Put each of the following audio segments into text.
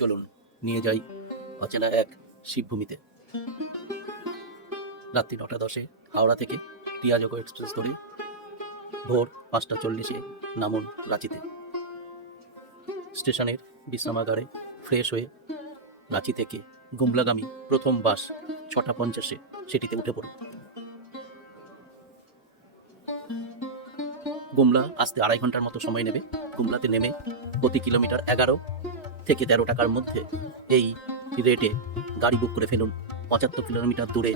চলুন নিয়ে যাই অচেনা এক শিবভূমিতে। রাত্রি 9:10 হাওড়া থেকে টিয়াজোগো এক্সপ্রেস ধরে ভোর 5:40 নামুন রাঁচিতে। স্টেশনের বিশ্রামাগারে ফ্রেশ হয়ে রাঁচি থেকে গুমলাগামী প্রথম বাস 6:50 সেটিতে উঠে পড়ুন। গুমলা আসতে 2.5 ঘন্টার মতো সময় নেবে। গুমলাতে নেমে প্রতি কিলোমিটার 11 থেকে 13 টাকার মধ্যে এই রেটে গাড়ি বুক করে ফেলুন 75 কিলোমিটার দূরে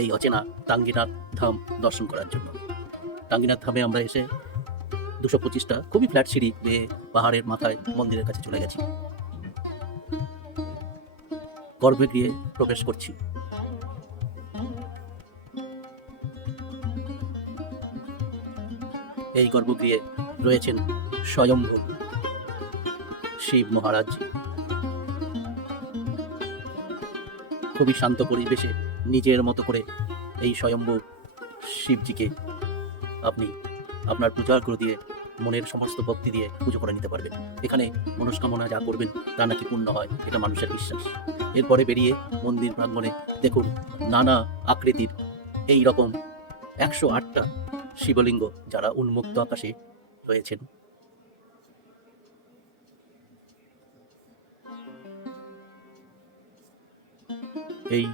এই অচেনা টাঙ্গিনাথ ধাম দর্শন করার জন্য। টাঙ্গিনাথ ধামে আমরা এসে 225টা খুবই ফ্ল্যাট সিঁড়ি বেয়ে পাহাড়ের মাথায় মন্দিরের কাছে চলে গেছি। গর্ভে গিয়ে প্রবেশ করছি। এই গর্ভগৃহে রয়েছেন স্বয়ম্ভূ শিব মহারাজ। খুবই শান্ত পরিবেশে নিজের মতো করে এই স্বয়ম্ভূ শিবজিকে আপনি আপনার পূজাগ্র দিয়ে মনের সমস্ত ভক্তি দিয়ে পুজো করে নিতে পারবেন। এখানে মনস্কামনা যা করবেন তা নাকি পূর্ণ হয়, এটা মানুষের বিশ্বাস। এরপরে বেরিয়ে মন্দির প্রাঙ্গণে দেখুন নানা আকৃতির এই রকম 108টা শিবলিঙ্গ যারা উন্মুক্ত আকাশে রয়েছেন। এই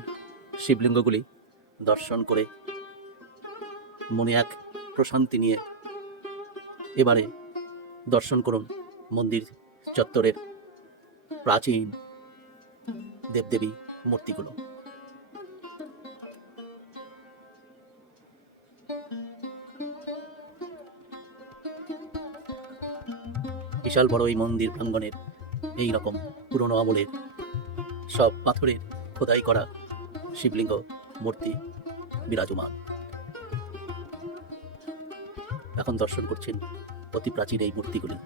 শিবলিঙ্গগুলি দর্শন করে মনে এক প্রশান্তি নিয়ে এবারে দর্শন করুন মন্দির চত্বরের প্রাচীন দেবদেবী মূর্তিগুলো। বিশাল বড় এই মন্দির প্রাঙ্গণের এই রকম পুরনো আমলের সব পাথরের খোদাই করা শিবলিঙ্গ মূর্তি বিরাজমান। এখন দর্শন করছেন অতি প্রাচীন এই মূর্তিগুলি।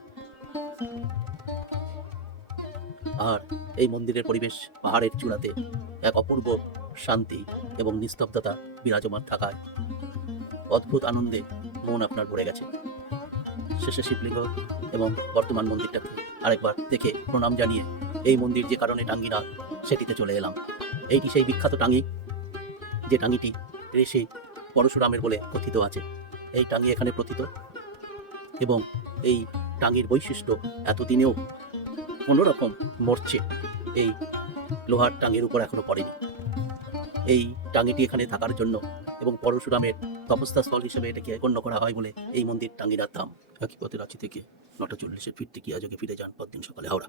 আর এই মন্দিরের পরিবেশ পাহাড়ের চূড়াতে এক অপূর্ব শান্তি এবং নিস্তব্ধতা বিরাজমান থাকায় অদ্ভুত আনন্দে মন আপনার ভরে গেছে। শেষে শিবলিঙ্গ এবং বর্তমান মন্দিরটাকে আরেকবার দেখে প্রণাম জানিয়ে এই মন্দির যে কারণে টাঙ্গিনাথ সেটিতে চলে এলাম। এইটি সেই বিখ্যাত টাঙ্গি, যে টাঙ্গিটি ঋষি পরশুরামের বলে কথিত আছে। এই টাঙ্গি এখানে প্রথিত এবং এই টাঙ্গির বৈশিষ্ট্য এতদিনেও কোনো রকম মরচে এই লোহার টাঙ্গির উপর এখনো পড়েনি। এই টাঙ্গিটি এখানে থাকার জন্য এবং পরশুরামের তপস্যা স্থল হিসেবে এটাকে গণ্য করা হয় বলে এই মন্দির টাঙ্গিনাথ ধাম। একই পথে রাঁচি থেকে 9:40 ফিরতে টিয়াজোগে ফিরে যান পরদিন সকালে হাওড়া।